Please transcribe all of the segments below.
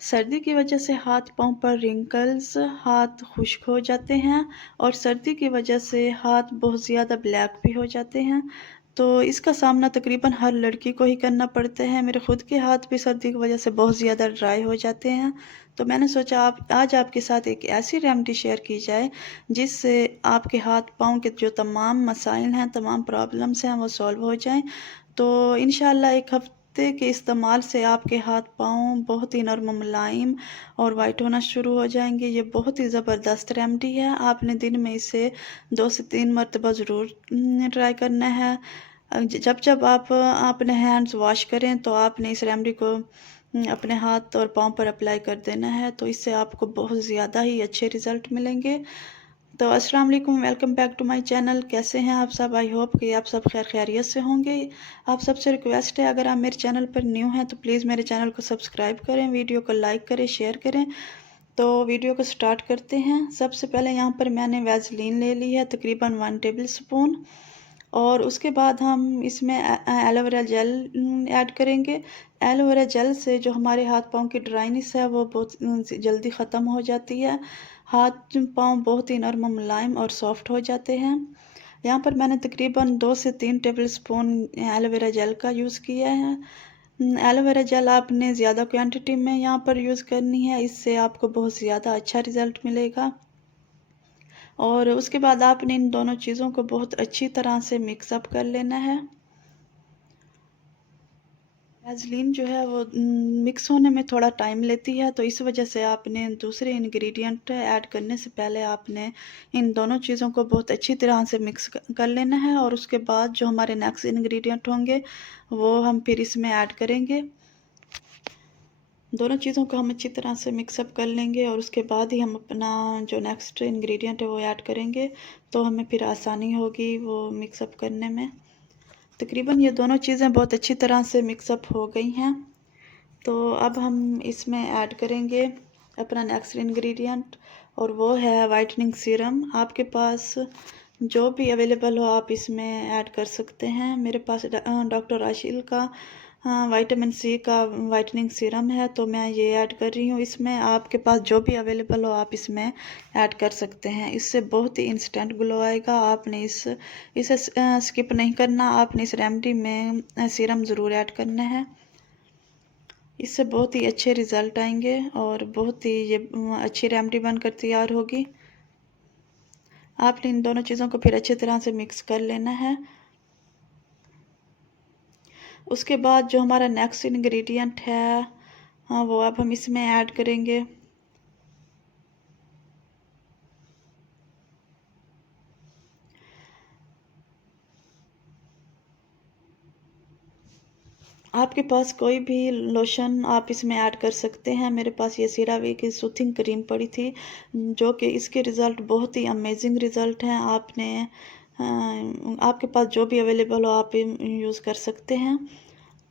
सर्दी की वजह से हाथ पाँव पर रिंकल्स, हाथ खुश्क हो जाते हैं और सर्दी की वजह से हाथ बहुत ज़्यादा ब्लैक भी हो जाते हैं। तो इसका सामना तकरीबन हर लड़की को ही करना पड़ता है। मेरे खुद के हाथ भी सर्दी की वजह से बहुत ज़्यादा ड्राई हो जाते हैं। तो मैंने सोचा आप आज आपके साथ एक ऐसी रेमेडी शेयर की जाए, जिससे आपके हाथ-पाँव के जो तमाम मसाइल हैं, तमाम प्रॉब्लम्स हैं, वो सॉल्व हो जाएँ। तो इंशाअल्लाह 1 हफ़्ते के इस्तेमाल से आपके हाथ-पाँव बहुत ही नर्म मुलायम और वाइट होना शुरू हो जाएँगे। ये बहुत ही ज़बरदस्त रेमेडी है। आपने दिन में इसे 2 से 3 मर्तबा ज़रूर ट्राई करना है। जब-जब आप अपने हैंड्स वॉश करें तो आपने इस रेमेडी को अपने हाथ और पाँव पर अप्लाई कर देना है, तो इससे आपको बहुत ज़्यादा ही अच्छे रिज़ल्ट मिलेंगे। तो अस्सलाम वालेकुम, welcome back to my channel. कैसे हैं आप सब? आई होप कि आप सब खैर खैरियत से होंगे। आप सबसे रिक्वेस्ट है, अगर आप मेरे चैनल पर न्यू हैं तो प्लीज़ मेरे चैनल को सब्सक्राइब करें, वीडियो को लाइक करें, शेयर करें। तो वीडियो को स्टार्ट करते हैं। सबसे पहले यहाँ पर मैंने वैसलीन ले ली है तकरीबन 1 टेबल स्पून, और उसके बाद हम इसमें एलोवेरा जेल ऐड करेंगे। एलोवेरा जेल से जो हमारे हाथ-पाँव की ड्राइनेस है वो बहुत जल्दी ख़त्म हो जाती है। हाथ-पाँव बहुत ही नर्म मुलायम और सॉफ्ट हो जाते हैं। यहाँ पर मैंने तकरीबन 2 से 3 टेबलस्पून एलोवेरा जेल का यूज़ किया है। एलोवेरा जेल आपने ज़्यादा क्वांटिटी में यहाँ पर यूज़ करनी है, इससे आपको बहुत ज़्यादा अच्छा रिज़ल्ट मिलेगा। और उसके बाद आपने इन दोनों चीज़ों को बहुत अच्छी तरह से मिक्स अप कर लेना है। वैसलीन जो है वो मिक्स होने में थोड़ा टाइम लेती है, तो इस वजह से आपने दूसरे इंग्रेडिएंट ऐड करने से पहले आपने इन दोनों चीज़ों को बहुत अच्छी तरह से मिक्स कर लेना है, और उसके बाद जो हमारे नेक्स्ट इंग्रेडिएंट होंगे वो हम फिर इसमें ऐड करेंगे। दोनों चीज़ों को हम अच्छी तरह से मिक्सअप कर लेंगे और उसके बाद ही हम अपना जो नेक्स्ट इंग्रेडिएंट है वो ऐड करेंगे, तो हमें फिर आसानी होगी वो मिक्सअप करने में। तकरीबन ये दोनों चीज़ें बहुत अच्छी तरह से मिक्सअप हो गई हैं। तो अब हम इसमें ऐड करेंगे अपना नेक्स्ट इंग्रेडिएंट, और वो है वाइटनिंग सीरम। आपके पास जो भी अवेलेबल हो आप इसमें ऐड कर सकते हैं। मेरे पास डॉक्टर आशील का विटामिन सी का वाइटनिंग सीरम है, तो मैं ये ऐड कर रही हूँ इसमें। आपके पास जो भी अवेलेबल हो आप इसमें ऐड कर सकते हैं। इससे बहुत ही इंस्टेंट ग्लो आएगा। आपने इसे स्किप नहीं करना, आपने इस रेमेडी में सीरम ज़रूर ऐड करना है। इससे बहुत ही अच्छे रिज़ल्ट आएंगे और बहुत ही ये अच्छी रेमेडी बनकर तैयार होगी। आपने इन दोनों चीज़ों को फिर अच्छी तरह से मिक्स कर लेना है। उसके बाद जो हमारा नेक्स्ट इंग्रेडिएंट है वो अब हम इसमें ऐड करेंगे। आपके पास कोई भी लोशन आप इसमें ऐड कर सकते हैं। मेरे पास ये सीरावी की सूथिंग क्रीम पड़ी थी, जो कि इसके रिज़ल्ट बहुत ही अमेजिंग रिज़ल्ट हैं। आपके पास जो भी अवेलेबल हो आप यूज़ कर सकते हैं।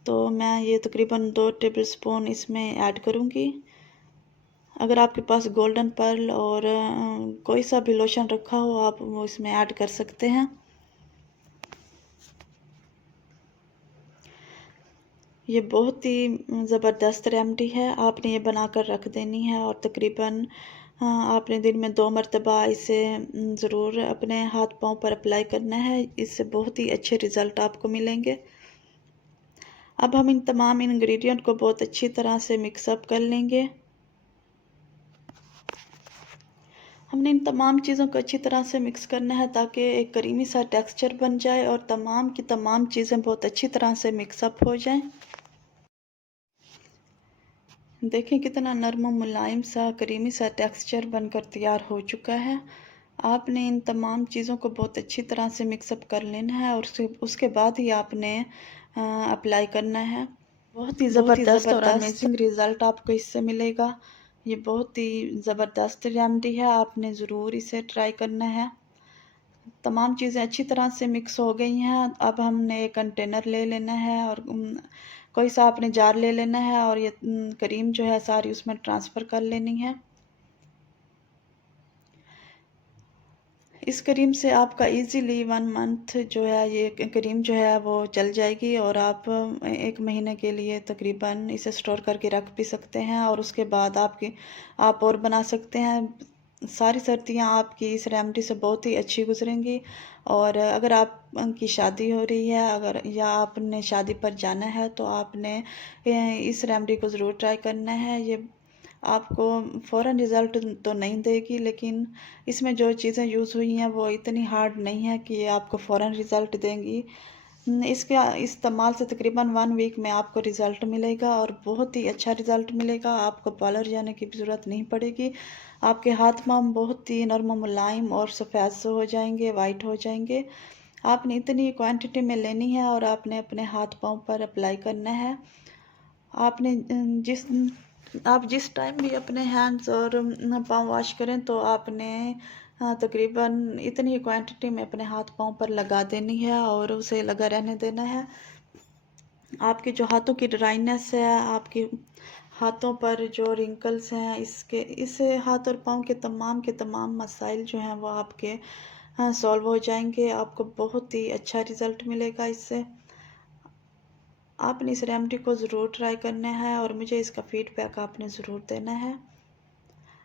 तो मैं ये तकरीबन 2 टेबलस्पून इसमें ऐड करूँगी। अगर आपके पास गोल्डन पर्ल और कोई सा भी लोशन रखा हो आप वो इसमें ऐड कर सकते हैं। ये बहुत ही ज़बरदस्त रेमेडी है। आपने ये बनाकर रख देनी है, और तकरीबन आपने दिन में 2 मरतबा इसे ज़रूर अपने हाथ पाँव पर अप्लाई करना है। इससे बहुत ही अच्छे रिज़ल्ट आपको मिलेंगे। अब हम इन तमाम इंग्रेडिएंट को बहुत अच्छी तरह से मिक्स अप कर लेंगे। हमने इन तमाम चीज़ों को अच्छी तरह से मिक्स करना है ताकि एक क्रीमी सा टेक्सचर बन जाए और तमाम की तमाम चीज़ें बहुत अच्छी तरह से मिक्स अप हो जाएं। देखें कितना नरम मुलायम सा क्रीमी सा टेक्सचर बनकर तैयार हो चुका है। आपने इन तमाम चीज़ों को बहुत अच्छी तरह से मिक्सअप कर लेना है, और उसके बाद ही आपने अप्लाई करना है। बहुत ही ज़बरदस्त और अमेजिंग रिज़ल्ट आपको इससे मिलेगा। ये बहुत ही ज़बरदस्त रेमेडी है, आपने ज़रूर इसे ट्राई करना है। तमाम चीज़ें अच्छी तरह से मिक्स हो गई हैं। अब हमने एक कंटेनर ले लेना है, और कोई सा आपने जार ले लेना है, और ये क्रीम जो है सारी उसमें ट्रांसफ़र कर लेनी है। इस क्रीम से आपका इजीली 1 मंथ जो है ये क्रीम जो है वो चल जाएगी और आप 1 महीने के लिए तकरीबन इसे स्टोर करके रख भी सकते हैं और उसके बाद आप और बना सकते हैं। सारी सर्दियाँ आपकी इस रेमेडी से बहुत ही अच्छी गुजरेंगी। और अगर आपकी शादी हो रही है अगर या आपने शादी पर जाना है तो आपने इस रेमेडी को ज़रूर ट्राई करना है। ये आपको फ़ौरन रिज़ल्ट तो नहीं देगी, लेकिन इसमें जो चीज़ें यूज़ हुई हैं वो इतनी हार्ड नहीं है कि ये आपको फ़ौरन रिज़ल्ट देंगी। इसके इस्तेमाल से तकरीबन 1 वीक में आपको रिज़ल्ट मिलेगा और बहुत ही अच्छा रिज़ल्ट मिलेगा। आपको पार्लर जाने की भी ज़रूरत नहीं पड़ेगी। आपके हाथ-पाँव बहुत ही नर्म मुलायम और सफ़ेद से हो जाएँगे, वाइट हो जाएँगे। आपने इतनी क्वांटिटी में लेनी है और आपने अपने हाथ-पाँव पर अप्लाई करना है। आपने आप जिस टाइम भी अपने हैंड्स और पाँव वॉश करें तो आपने तकरीबन इतनी क्वांटिटी में अपने हाथ पाँव पर लगा देनी है और उसे लगा रहने देना है। आपके जो हाथों की ड्राइनेस है, आपके हाथों पर जो रिंकल्स हैं, इससे हाथ और पाँव के तमाम मसाइल जो हैं वो आपके सॉल्व हो जाएंगे। आपको बहुत ही अच्छा रिज़ल्ट मिलेगा इससे। आपने इस रेमेडी को ज़रूर ट्राई करना है और मुझे इसका फ़ीडबैक आपने ज़रूर देना है।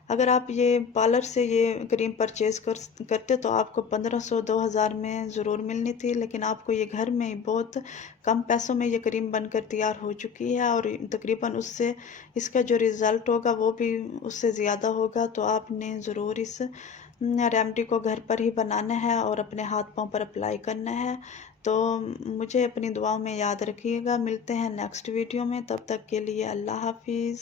अगर आप ये पार्लर से ये क्रीम परचेज़ करते तो आपको 1500-2000 में ज़रूर मिलनी थी, लेकिन आपको ये घर में ही बहुत कम पैसों में ये क्रीम बनकर तैयार हो चुकी है और तकरीबन उससे इसका जो रिज़ल्ट होगा वो भी उससे ज़्यादा होगा। तो आपने ज़रूर इस रेमेडी को घर पर ही बनाना है और अपने हाथ-पाँव पर अप्लाई करना है। तो मुझे अपनी दुआओं में याद रखिएगा। मिलते हैं नेक्स्ट वीडियो में, तब तक के लिए अल्लाह हाफ़िज़।